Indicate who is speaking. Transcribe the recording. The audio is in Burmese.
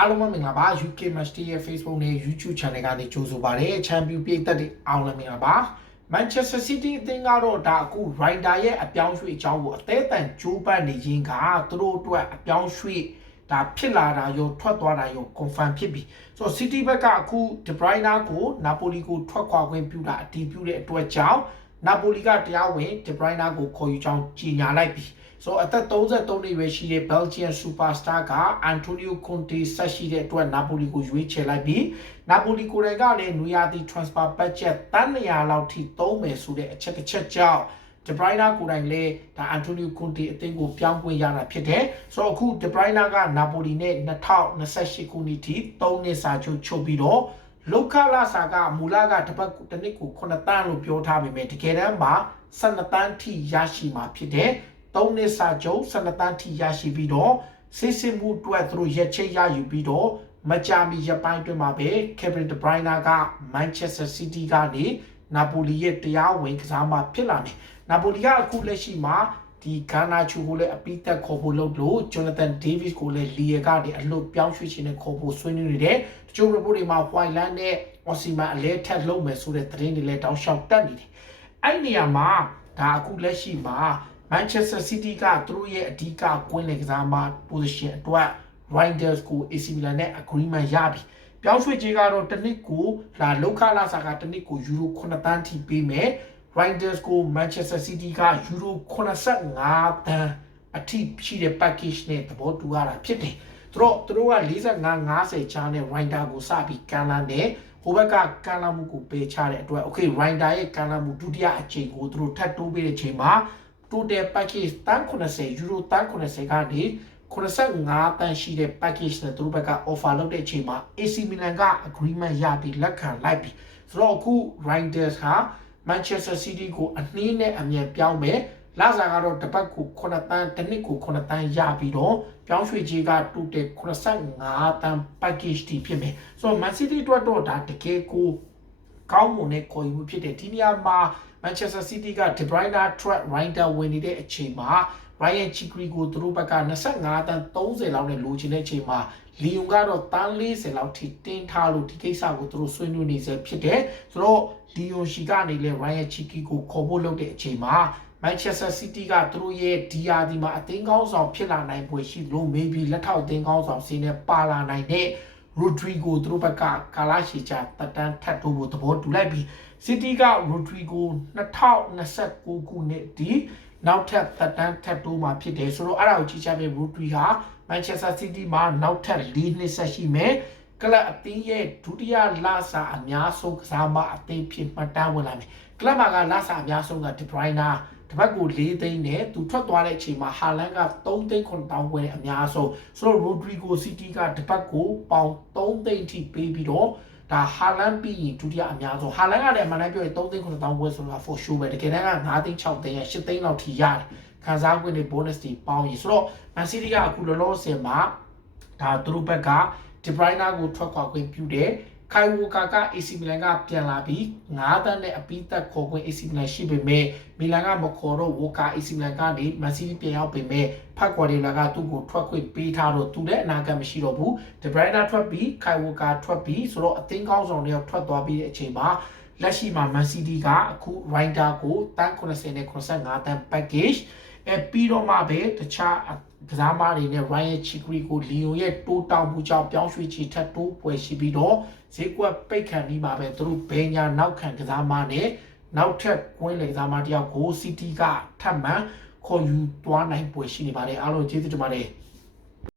Speaker 1: အားလုံးပဲမင်္ဂလာပါ UK Match ရဲ့ Facebook နဲ့ YouTube Channel ကနေကြိုဆိုပါရစေ Champion ပြည်သက်တွေအားလုံးမင်္ဂလာပါ Manchester City အသင်းကတော့ဒါအခု Rider ရဲ့အပြောင်းရွှေ့အကြောင်းကိုအသေးအတန်ကြိုးပမ်းနေခြင်းကသူတို့အတွက်အပြောင်းရွှေ့ဒါဖြစ်လာတာရောထွက်သွားတာရော confirm ဖြစ်ပြီဆိုတော့ City ဘက်ကအခု De Bruyne ကို Napoli ကိုထွက်ခွာခွင့်ပြုတာအတည်ပြုတဲ့အတွက်ကြောင့် Napoli ကတရားဝင် De Bruyne ကိုခေါ်ယူကြောင်းကြေညာလိုက်ပြီဆိုတော့အသက်33နှစ်ပဲရှိတဲ့ Belgian superstar က Antonio Conte ဆက်ရှိတဲ့အတွက် Napoli ကိုရွေးချယ်လိုက်ပြီး Napoli ကိုယ်တိုင်ကလည်းနွေရာသီ transfer budget တန်း200လောက်ထိသုံးမယ်ဆိုတဲ့အချက်တစ်ချက်ကြောင့် De Bruyne ကိုယ်တိုင်လည်းဒါ Antonio Conte အသင်းကိုပြောင်းခွင့်ရတာဖြစ်တယ်ဆိုတော့အခု De Bruyne က Napoli နဲ့2028ခုနှစ်ထိ3နှစ်စာချုပ်ချုပ်ပြီးတော့ လောကလာစာကမူလကတစ်ပတ်တစ်နှစ်ကို9တန်းလို့ပြောထားပေမဲ့တကယ်တမ်းမှာ12တန်းထိရရှိမှာဖြစ်တယ်3နှစ်စာချုပ်12တန်းထိရရှိပြီးတော့စစ်စစ်မှုအတွက်သူတို့ရက်ချိတ်ရယူပြီးတော့မကြာမီရပိုင်းတွင်မှာပဲ Kevin De Bruyne က Manchester City ကနေနာပိုလီရဲ့တရားဝင်ကစားမှာဖြစ်လာတယ်။နာပိုလီကအခုလက်ရှိမှာ ဒီဂါနာချူကိုလည်းအပိသက်ခေါ်ဖို့လုပ်လို့ Jonathan Davis ကိုလည်းလီယာကနေအလွတ်ပြောင်းရွှေ့ခြင်းနဲ့ခေါ်ဖို့ဆွေးနွေးနေတယ်။တချို့ report တွေမှာ Whiteland နဲ့ Osimhen အလဲထက်လုပ်မယ်ဆိုတဲ့သတင်းတွေလည်းတောက်လျှောက်တက်နေတယ်။အဲ့နေရာမှာဒါအခုလက်ရှိမှာ Manchester City ကသူတို့ရဲ့အဓိကကွင်းလယ်ကစားမ position အတွက် Riders ကို AC Milan နဲ့ agreement ရပြီ။ပြောင်းရွှေ့ခြင်းကတော့တစ်နှစ်ကိုလာလောက်ခလာစာကတစ်နှစ်ကိုယူရို9တန်းထိပေးမယ်။ Riders ကို Manchester City ကယူရို85တန်းအထိရှိတဲ့ package နဲ့သဘောတူရတာဖြစ်တယ်။သူတို့သူတို့က45 50ချားနဲ့ Rider ကိုစပြီးကန်လာတယ်။ဟိုဘက်ကကန်လာမှုကိုပေးချတဲ့အတွက် okay Rider ရဲ့ကန်လာမှုဒုတိယအချိန်ကိုသူတို့ထပ်တိုးပေးတဲ့အချိန်မှာ total package တန်း80 euro တန်း80ကနေ85တန်းရှိတဲ့ package နဲ့သူတို့ဘက်က offer လုပ်တဲ့အချိန်မှာ AC Milan က agreement ရပြီးလက်ခံလိုက်ပြီဆိုတော့အခု Riders ဟာ Manchester City ကိုအနှင်းနဲ့အမြန်ပြောင်းမယ်လာစာကတော့တစ်ပတ်ကို9တန်းတစ်နှစ်ကို9တန်းရပြီးတော့ပြောင်းရွှေ့ကြီးက total 85တန်း package တီဖြစ်မယ်ဆိုတော့ Man City အတွက်တော့ဒါတကယ်ကိုကောင်းမွန်တဲ့ခေါ်ယူမှုဖြစ်တယ်ဒီနေရာမှာ Manchester City က De Bruyne track rider ဝင်နေတဲ့အချိန်မှာ Ryan Chikri ကိုသူတို့ဘက်က25တန်း30လောက်နဲ့လိုချင်တဲ့အချိန်မှာလီယွန်ကတော့တန်း40လောက်ထိတင်းထားလို့ဒီကိစ္စကိုသူတို့ဆွေးနွေးနေစေဖြစ်တယ်ဆိုတော့လီယွန်ရှီကနေလည်း Ryan Chikri ကိုခေါ်ဖို့လုပ်တဲ့အချိန်မှာ Manchester City ကသူတို့ရဲ့ DRD မှာအသင်းကောင်းဆောင်ဖြစ်လာနိုင်ပွဲရှိလို့ maybe လက်ထောက်အသင်းကောင်းဆောင်စီးနဲ့ပါလာနိုင်တဲ့ Rodrigo သူတို့ဘက်ကကာလာရှီချာတက်တန်းထပ်ထိုးဖို့သဘောတူလိုက်ပြီး City က Rodrigo 2029ခုနှစ်ဒီ နောက်ထပ်တက်တန်းထပ်တိုးမှာဖြစ်တယ်ဆိုတော့အဲ့ဒါကိုကြည့်ချပေး Rodri ဟာ Manchester City မှာနောက်ထပ်၄နှစ်ဆက်ရှိမယ်ကလပ်အသင်းရဲ့ဒုတိယလစာအများဆုံးကစားမအသင်းဖြစ်မှတ်တမ်းဝင်လာမယ်ကလပ်မှာကလစာအများဆုံးက De Bruyne တပတ်ကို၄သိန်းနဲ့သူထွက်သွားတဲ့အချိန်မှာဟာလန်က3သိန်း9000ခွဲနဲ့အများဆုံးဆိုတော့ Rodrigo City ကတပတ်ကိုပေါင်3သိန်းထိပေးပြီးတော့ ဒါဟာလန်ပြီးရင်ဒုတိယအများဆုံးဟာလန်ကလည်းအမှန်တမ်းပြောရင်3သိန်း9000ခွဲဆိုတာ for sure ပဲတကယ်တမ်းက9သိန်း6သိန်းရ8သိန်းလောက်ထိရတယ်ခံစား권တွေ bonus တွေပေါင်းရင်ဆိုတော့ Man City ကအခုလောလောဆယ်မှာဒါသူတို့ဘက်က De Bruyne ကိုထွက်ခွာခွင့်ပြုတယ် ခိုင်ဝကာက AC Milan ကပြန်လာပြီး9တန်းနဲ့အပိသက်ခေါ်ခွင့် AC Milan ရှိပေမဲ့မီလန်ကမခေါ်တော့ဝကာ AC Milan ကနေ Man City ပြန်ရောက်ပေမဲ့ဖတ်ကွာဒီလာကသူ့ကိုထွက်ခွင့်ပေးထားတော့သူလည်းအနာဂတ်မရှိတော့ဘူး De Bruyne ထွက်ပြီးခိုင်ဝကာထွက်ပြီးဆိုတော့အသင်းကောင်းဆောင်တွေထွက်သွားပြီးတဲ့အချိန်မှာလက်ရှိမှာ Man City ကအခု Rider ကိုတန်း80နဲ့85တန်း package အဲပြီးတော့မှပဲတခြားကစားမတွေနဲ့ Ryan Chikri ကိုလီယိုရဲ့တိုးတောင်မှုကြောင့်ပြောင်းရွှေ့ချီထပ်တိုးပွဲရှိပြီးတော့ဈေးကွက်ပိတ်ခံပြီးပါပဲသူတို့ဘယ်ညာနောက်ခံကစားမနဲ့နောက်ထပ်ကွင်းလေကစားမတယောက်ကို City ကထပ်မံခေါ်ယူသွားနိုင်ပွဲရှိနေပါတယ်အားလုံးကျေးဇူးတင်ပါတယ်